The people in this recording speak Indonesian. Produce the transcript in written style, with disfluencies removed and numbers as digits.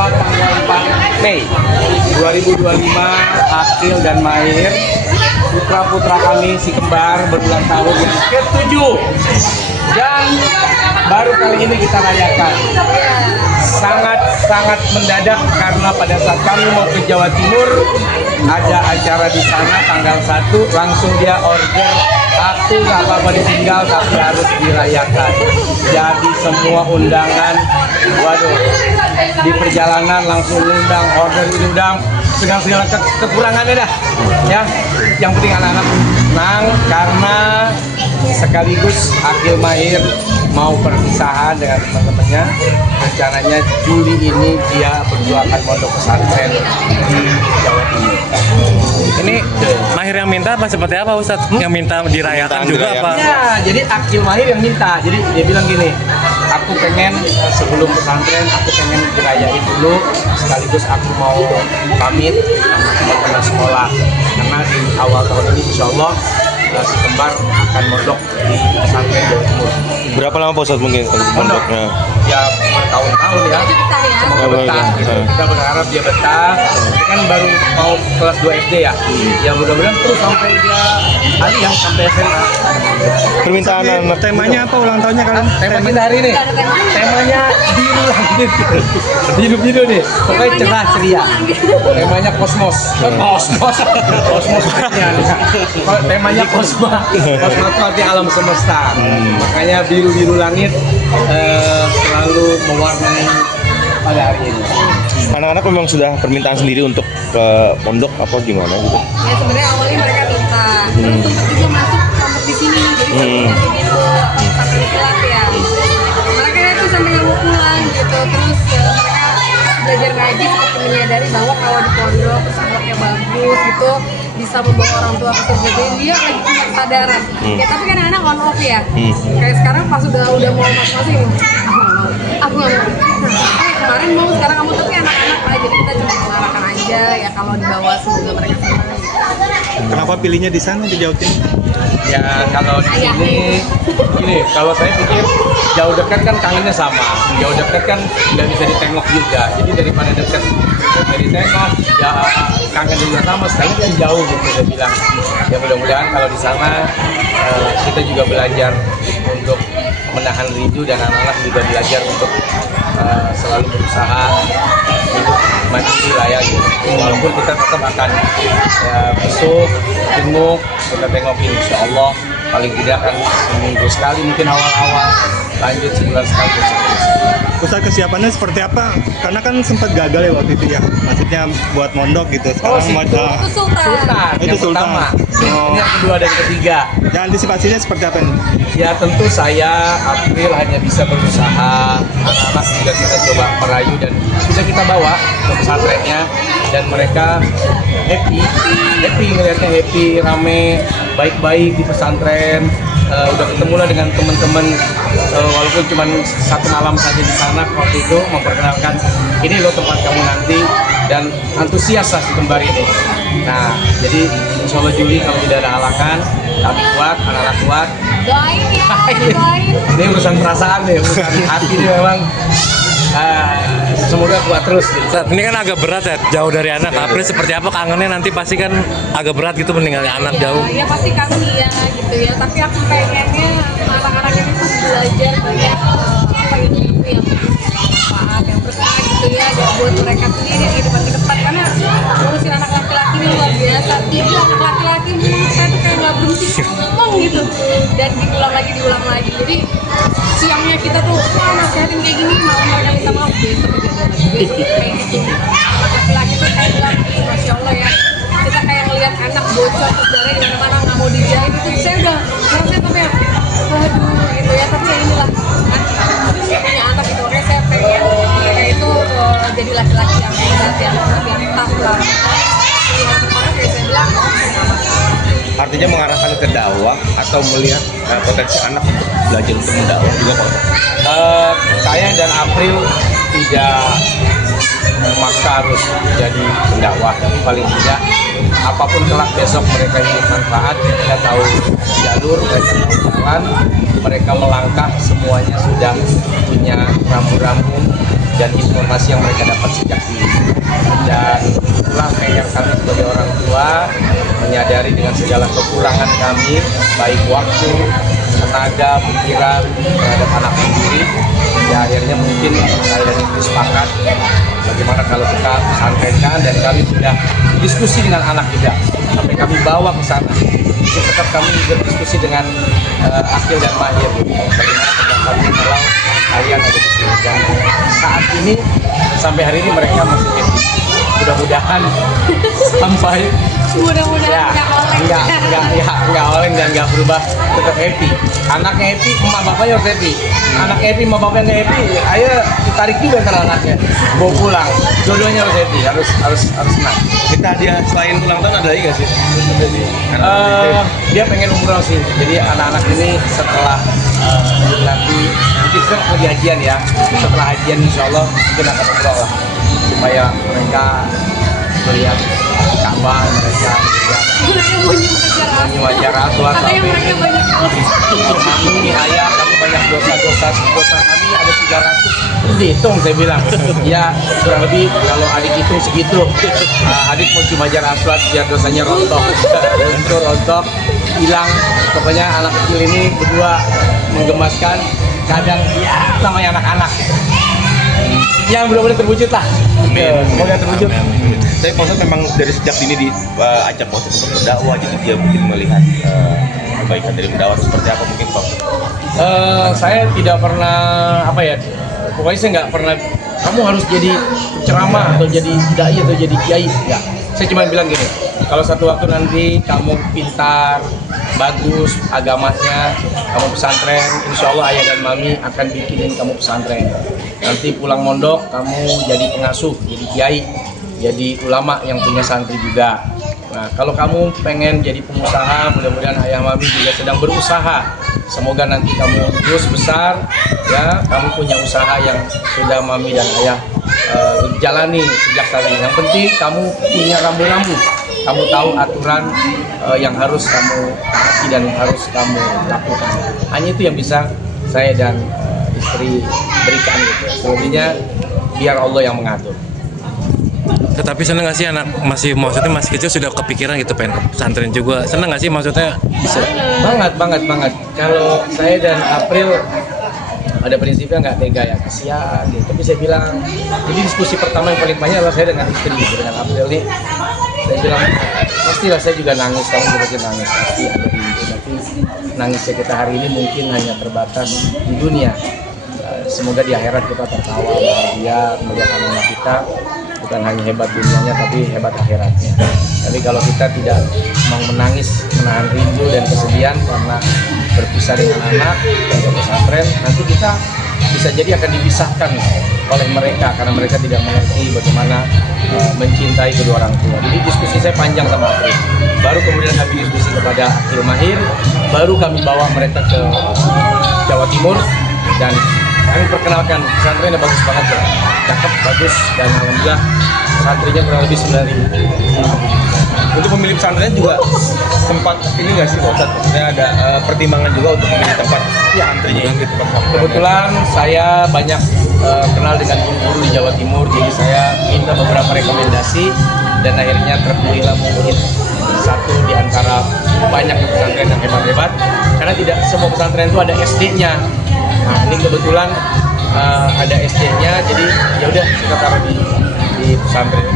tepat tanggal 4 Mei 2025, April dan Mahir, putra-putra kami si kembar berulang tahun yang ke-7, dan baru kali ini kita rayakan. Sangat mendadak karena pada saat kami mau ke Jawa Timur ada acara di sana tanggal 1, langsung dia order, aku gak apa-apa ditinggal tapi harus dirayakan. Jadi semua undangan, waduh, di perjalanan langsung undang, order undang, segala kekurangannya dah ya. Yang penting anak-anak senang karena sekaligus Akil Mahir mau perpisahan dengan teman-temannya. Rencananya Juli ini dia berdua akan mondok pesantren di Jawa Timur. Ini Mahir yang minta apa seperti apa Ustadz? Yang minta dirayakan juga apa? Ya, jadi Akil Mahir yang minta. Jadi dia bilang gini, aku pengen sebelum pesantren aku pengen dirayain dulu, sekaligus aku mau pamit sama teman-teman sekolah karena di awal tahun ini insya Allah si kembar akan mondok di pesantren Jawa Timur. Berapa lama Pak Ustadz mungkin mondoknya? Ya bertahun-tahun ya. Semoga betah. Kita berharap dia betah. Dia kan baru mau kelas 2 SD ya. Ya mudah-mudahan terus sampai dia yang sampai SMA. Permintaan anak. Temanya apa ulang tahunnya kalian? Tema kita hari ini. Temanya biru langit. Biru-biru nih. Pokoknya cerah ceria. Temanya kosmos. Kosmos nih. Temanya kosmos. Kosmos itu arti alam semesta. Makanya biru-biru langit selalu mewarnai pada hari ini. Anak-anak memang sudah permintaan sendiri untuk ke pondok apa gimana gitu? Ya sebenarnya awalnya mereka minta, terus sempat juga masuk kelompok di sini, jadi ini tuh sampai kelas ya. Mereka itu sampai nggak mau pulang gitu, terus mereka belajar ngaji seperti menyadari bahwa kalau di pondok terus pondoknya bagus gitu bisa membawa orang tua ke surga. Jadi dia lagi punya kesadaran. Ya tapi kadang-kadang on off ya. Kayak sekarang pas udah mau masing-masing, aku nggak mau. Kemarin mau, sekarang kamu, tapi anak-anak lah, jadi kita cuma mengarahkan aja ya kalau dibawa semoga mereka senang. Kenapa pilihnya di sana di Jawa Timur? Ya kalau di sini gini, kalau saya pikir jauh dekat kan kangennya sama, jauh dekat kan nggak bisa ditengok juga. Jadi daripada dekat dari tengok, ya kangen juga sama sekali yang jauh gitu saya bilang. Ya mudah-mudahan kalau di sana kita juga belajar untuk menahan rindu dan anak-anak juga belajar untuk selalu berusaha hidup mandiri lah ya gitu. Walaupun kita tetap akan besok, jenguk, kita tengokin insya Allah paling tidak kan seminggu sekali mungkin awal-awal, lanjut sebulan sekali. Ustadz kesiapannya seperti apa? Karena kan sempat gagal ya waktu itu ya, maksudnya buat mondok gitu. Sekarang Itu Sultan. Itu Sultan. pertama. Ini yang kedua dan ketiga. Ya antisipasinya seperti apa nih? Ya tentu saya April hanya bisa berusaha, anak-anak juga kita coba merayu dan bisa kita bawa ke pesantrennya dan mereka happy ngelihatnya, happy, rame, baik-baik di pesantren. Udah ketemu lah dengan teman-teman walaupun cuma satu malam saja di sana waktu itu, memperkenalkan ini loh tempat kamu nanti, dan antusias lah si kembar ini. Nah jadi insya Allah Juli kalau tidak ada halangan kami kuat, anak-anak kuat. Doain ya, doain. Ini urusan perasaan nih, urusan hati ini memang semoga kuat terus. Ustadz, ini kan agak berat ya, jauh dari anak. April seperti apa kangennya nanti pasti kan agak berat gitu meninggalnya anak jauh. Ya pasti kangen ya gitu ya, tapi aku pengennya anak-anak ini tuh belajar banyak apa ilmu yang bermanfaat, yang berkah gitu ya, dan buat mereka sendiri di depan karena ngurusin anak laki-laki ini luar biasa. Jadi anak laki-laki menurut saya tuh kayak nggak berhenti ngomong gitu, dan diulang lagi. Jadi siangnya kita tuh nasihatin kayak gini, malam mereka minta maaf besok kayak gitu. Anak laki-laki tuh kayak bilang, masya Allah ya, kita kayak ngeliat anak bocor terus darah di mana-mana nggak mau dijahit itu, saya udah rasanya tuh kayak waduh gitu ya. Tapi ya inilah punya anak gitu, makanya saya pengen mereka itu jadi laki-laki yang hebat, yang tough lah. Yang kemarin kayak saya bilang, Artinya mengarahkan ke dakwah atau melihat potensi anak untuk belajar untuk mendakwah juga Pak? Saya dan April tidak memaksa harus jadi pendakwah, tapi paling tidak apapun kelak besok mereka ingin manfaat, mereka tahu jalur, mereka tahu jalan, mereka melangkah semuanya sudah punya rambu-rambu dan informasi informasi yang mereka dapat sejak dini. Dan itulah PR kami sebagai orang tua, menyadari dengan segala kekurangan kami, baik waktu, tenaga, pikiran terhadap anak sendiri. Ya akhirnya mungkin saya dan istri sepakat bagaimana kalau kita pesantrenkan, dan kami sudah diskusi dengan anak juga sampai kami bawa ke sana. Itu tetap kami berdiskusi dengan Akil dan Mahir bagaimana kami kalau kalian ada di sini. Dan saat ini sampai hari ini mereka masih happy. Mudah-mudahan sampai Mudah-mudahan nggak oleng dan nggak berubah, tetap happy. Anaknya happy, emak bapaknya harus happy. Anak happy, emak bapaknya nggak happy, ayo ditarik juga ntar anaknya, bawa pulang. Dua-duanya harus happy, harus senang. Kita dia selain ulang tahun ada lagi nggak sih? Dia pengen umroh sih, jadi anak-anak ini setelah nanti mungkin kan lagi hajian ya, setelah hajian insya Allah mungkin akan umroh lah, supaya mereka melihat Ka'bah, mereka melihat wajah Rasulullah. Katanya mereka banyak Kami ayah, kami banyak dosa kami ada 300. Dihitung saya bilang, ya kurang lebih kalau adik hitung segitu. Adik mau cuma jar aswad biar dosanya rontok, rontok, hilang. Pokoknya anak kecil ini berdua menggemaskan, kadang ya namanya anak-anak yang belum terwujud lah. Semoga terwujud. Tapi Pak Ustadz memang dari sejak dini diajak Pak Ustadz untuk berdakwah, jadi dia mungkin melihat kebaikan dari berdakwah seperti apa mungkin Pak Ustadz? Saya tidak pernah pokoknya saya nggak pernah kamu harus jadi ceramah atau jadi dai atau jadi kiai, enggak. Saya cuma bilang gini, kalau satu waktu nanti kamu pintar, bagus agamanya, kamu pesantren, insya Allah ayah dan mami akan bikinin kamu pesantren. Nanti pulang mondok kamu jadi pengasuh, jadi kiai, jadi ulama yang punya santri juga. Nah, kalau kamu pengen jadi pengusaha, mudah-mudahan ayah mami juga sedang berusaha. Semoga nanti kamu terus besar, ya, kamu punya usaha yang sudah mami dan ayah jalani sejak tadi. Yang penting kamu punya rambu-rambu, kamu tahu aturan yang harus kamu taati dan harus kamu lakukan. Hanya itu yang bisa saya dan istri berikan gitu. Selebihnya biar Allah yang mengatur. Tetapi seneng nggak sih anak maksudnya masih kecil sudah kepikiran gitu pengen ke pesantren juga, seneng nggak sih maksudnya bisa? Banget. Kalau saya dan April ada prinsipnya nggak tega ya, kesian gitu. Tapi saya bilang, jadi diskusi pertama yang paling banyak adalah saya dengan istri, dengan April nih. Saya bilang, pastilah saya juga nangis, kamu juga pasti nangis, pasti ada di itu. Tapi nangisnya kita hari ini mungkin hanya terbatas di dunia. Semoga di akhirat kita tertawa, bahagia melihat anak kita. Bukan hanya hebat dunianya tapi hebat akhiratnya. Tapi kalau kita tidak mau menangis, menahan rindu dan kesedihan karena berpisah dengan anak atau pesantren, nanti kita bisa jadi akan dipisahkan oleh mereka karena mereka tidak mengerti bagaimana mencintai kedua orang tua. Jadi diskusi saya panjang sama April. Baru kemudian kami diskusi kepada Akil Mahir, baru kami bawa mereka ke Jawa Timur dan kami perkenalkan pesantrennya bagus banget ya, cakep, bagus, dan alhamdulillah santrinya kurang lebih 9.000. Untuk pemilih pesantren juga sempat ini nggak sih Pak Ustadz? Maksudnya ada pertimbangan juga untuk memilih tempat santrinya yang di tempat pesantren. Kebetulan saya banyak kenal dengan guru di Jawa Timur, jadi saya minta beberapa rekomendasi dan akhirnya terpilihlah mungkin satu di antara banyak pesantren yang hebat-hebat, karena tidak semua pesantren itu ada SD-nya. Nah, ini kebetulan ada SD-nya, jadi ya udah kita taruh di pesantren